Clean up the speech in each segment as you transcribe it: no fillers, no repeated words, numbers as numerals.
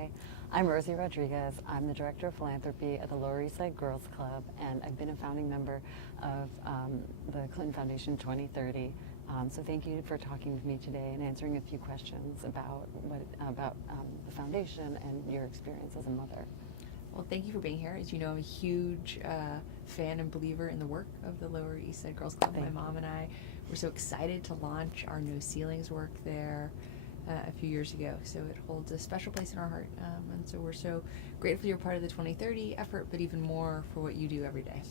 Hi, I'm Rosie Rodriguez. I'm the Director of Philanthropy at the Lower Eastside Girls Club, and I've been a founding member of the Clinton Foundation 2030. So thank you for talking with me today and answering a few questions about the foundation and your experience as a mother. Well, thank you for being here. As you know, I'm a huge fan and believer in the work of the Lower East Side Girls Club. My mom and I were so excited to launch our No Ceilings work there a few years ago. So it holds a special place in our heart. And so we're so grateful you're part of the 2030 effort, but even more for what you do every day.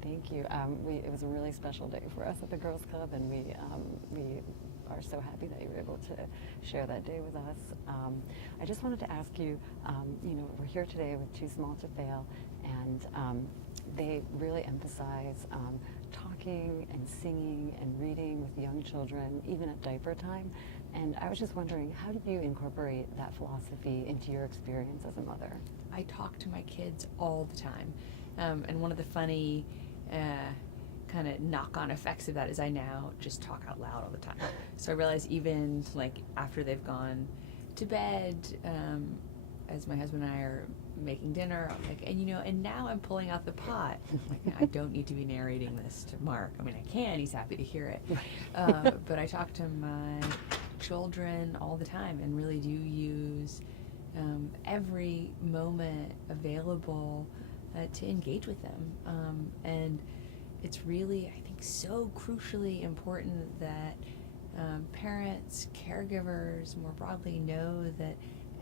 Thank you. It was a really special day for us at the Girls Club, and we are so happy that you were able to share that day with us. I just wanted to ask you, we're here today with Too Small to Fail, and they really emphasize talking and singing and reading with young children, even at diaper time. And I was just wondering, how did you incorporate that philosophy into your experience as a mother? I talk to my kids all the time. And one of the funny kind of knock-on effects of that is I now just talk out loud all the time. So I realize even like after they've gone to bed, as my husband and I are making dinner, I'm like, and now I'm pulling out the pot. Like, I don't need to be narrating this to Mark. I mean, I can. He's happy to hear it. But I talk to my children all the time and really do use every moment available to engage with them. And it's really, I think, so crucially important that parents, caregivers, more broadly, know that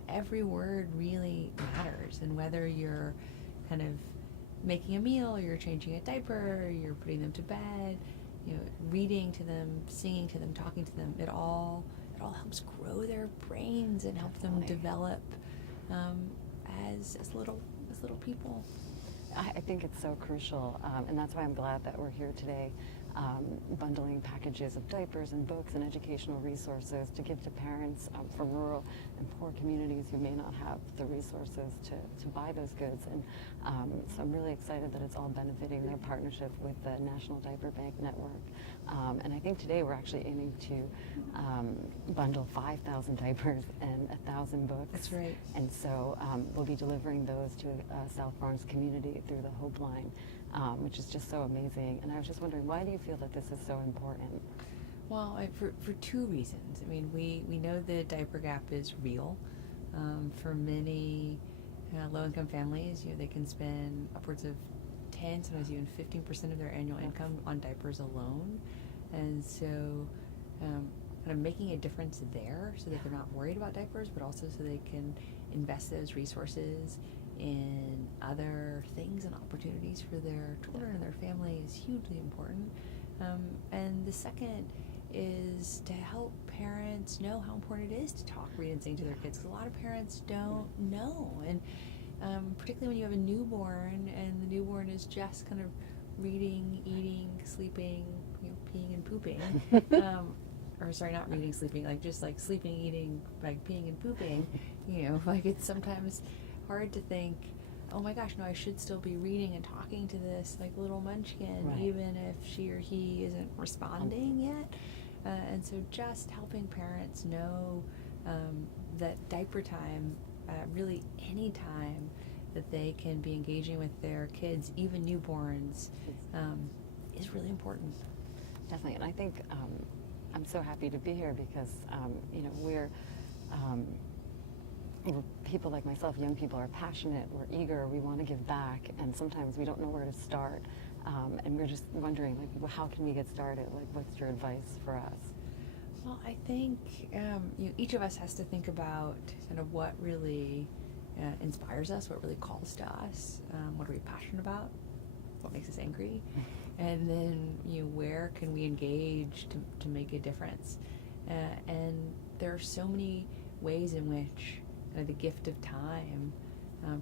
every word really matters. And whether you're kind of making a meal, or you're changing a diaper, or you're putting them to bed, reading to them, singing to them, talking to them, it all helps grow their brains and help them develop as little people. I think it's so crucial, and that's why I'm glad that we're here today, bundling packages of diapers and books and educational resources to give to parents from rural and poor communities who may not have the resources to buy those goods. And so I'm really excited that it's all benefiting their partnership with the National Diaper Bank Network. And I think today we're actually aiming to bundle 5,000 diapers and 1,000 books. That's right. And so we'll be delivering those to South Bronx community through the Hope Line, which is just so amazing. And I was just wondering, why do you feel that this is so important? Well, for two reasons. I mean, we know the diaper gap is real. For many low-income families, they can spend upwards of 10, sometimes even 15% of their annual income on diapers alone. And so kind of making a difference there so that they're not worried about diapers, but also so they can invest those resources in other things and opportunities for their children and their family is hugely important. And the second is to help parents know how important it is to talk, read, and sing to their kids, because a lot of parents don't know. And particularly when you have a newborn and the newborn is just kind of reading, eating, sleeping, peeing and pooping. Or sorry, not reading, sleeping, like just like sleeping, eating, like peeing and pooping, like it's sometimes hard to think, oh my gosh, no, I should still be reading and talking to this like little munchkin, right, even if she or he isn't responding yet. And so just helping parents know that diaper time, really any time that they can be engaging with their kids, even newborns, is really important. Definitely, and I think I'm so happy to be here because, we're people like myself, young people are passionate, we're eager, we want to give back, and sometimes we don't know where to start. And we're just wondering, like, how can we get started? Like, what's your advice for us? Well, I think each of us has to think about kind of what really inspires us, what really calls to us, what are we passionate about, what makes us angry, and then where can we engage to make a difference. And there are so many ways in which the gift of time,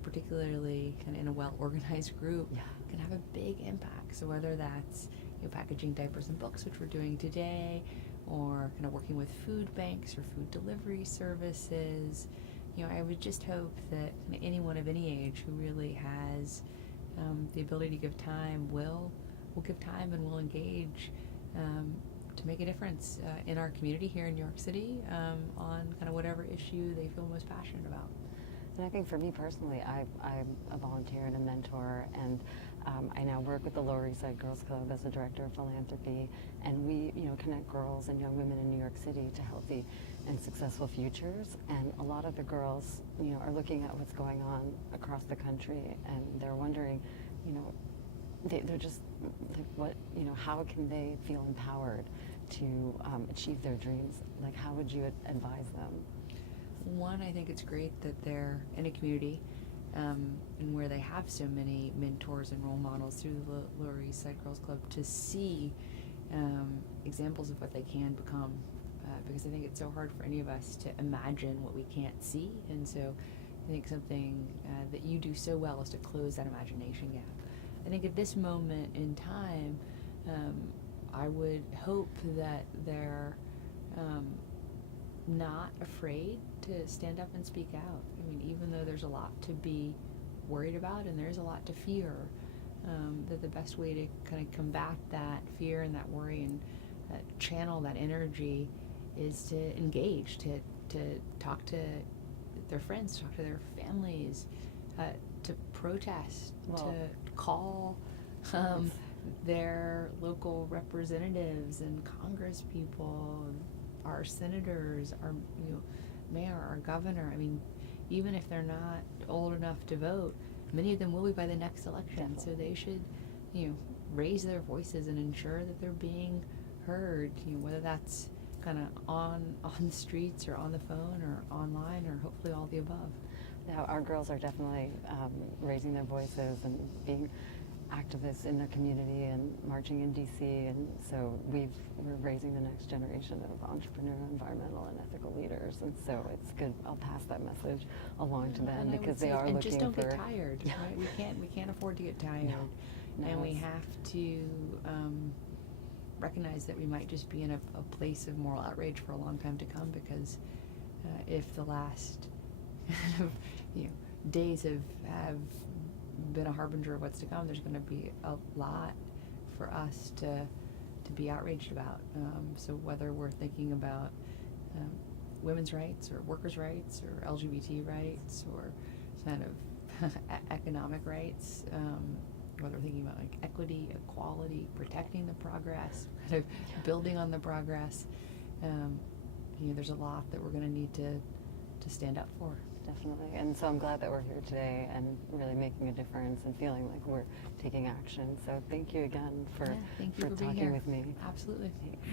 particularly kind of in a well-organized group, can have a big impact. So whether that's packaging diapers and books, which we're doing today, or kind of working with food banks or food delivery services, I would just hope that anyone of any age who really has the ability to give time will give time and will engage to make a difference in our community here in New York City on kind of whatever issue they feel most passionate about. And I think for me personally, I'm a volunteer and a mentor, and I now work with the Lower Eastside Girls Club as the director of Philanthropy, and we, connect girls and young women in New York City to healthy and successful futures. And a lot of the girls, are looking at what's going on across the country, and they're wondering, they're just like, what, how can they feel empowered to achieve their dreams? Like, how would you advise them? One, I think it's great that they're in a community and where they have so many mentors and role models through the Lower East Side Girls Club to see examples of what they can become. Because I think it's so hard for any of us to imagine what we can't see. And so I think something that you do so well is to close that imagination gap. I think at this moment in time, I would hope that they're not afraid to stand up and speak out. I mean, even though there's a lot to be worried about and there's a lot to fear, that the best way to kind of combat that fear and that worry and channel that energy is to engage, to talk to their friends, talk to their families, to protest, to call their local representatives and Congress people, our senators, our mayor, our governor. I mean, even if they're not old enough to vote, many of them will be by the next election. Definitely. So they should, raise their voices and ensure that they're being heard. Whether that's kind of on the streets or on the phone or online or hopefully all the above. Now, our girls are definitely raising their voices and being activists in their community and marching in DC, and so we're raising the next generation of entrepreneurial, environmental, and ethical leaders, and so it's good. I'll pass that message along to them because they are looking for. And just don't get tired, right? We can't afford to get tired, and we have to recognize that we might just be in a place of moral outrage for a long time to come, because if the last days have been a harbinger of what's to come, there's going to be a lot for us to be outraged about. So whether we're thinking about women's rights or workers' rights or LGBT rights or kind of economic rights, whether we're thinking about like equity, equality, protecting the progress, kind of building on the progress, there's a lot that we're going to need to stand up for. Definitely. And so I'm glad that we're here today and really making a difference and feeling like we're taking action. So thank you again for Thank you for talking being here with me. Absolutely. Thanks.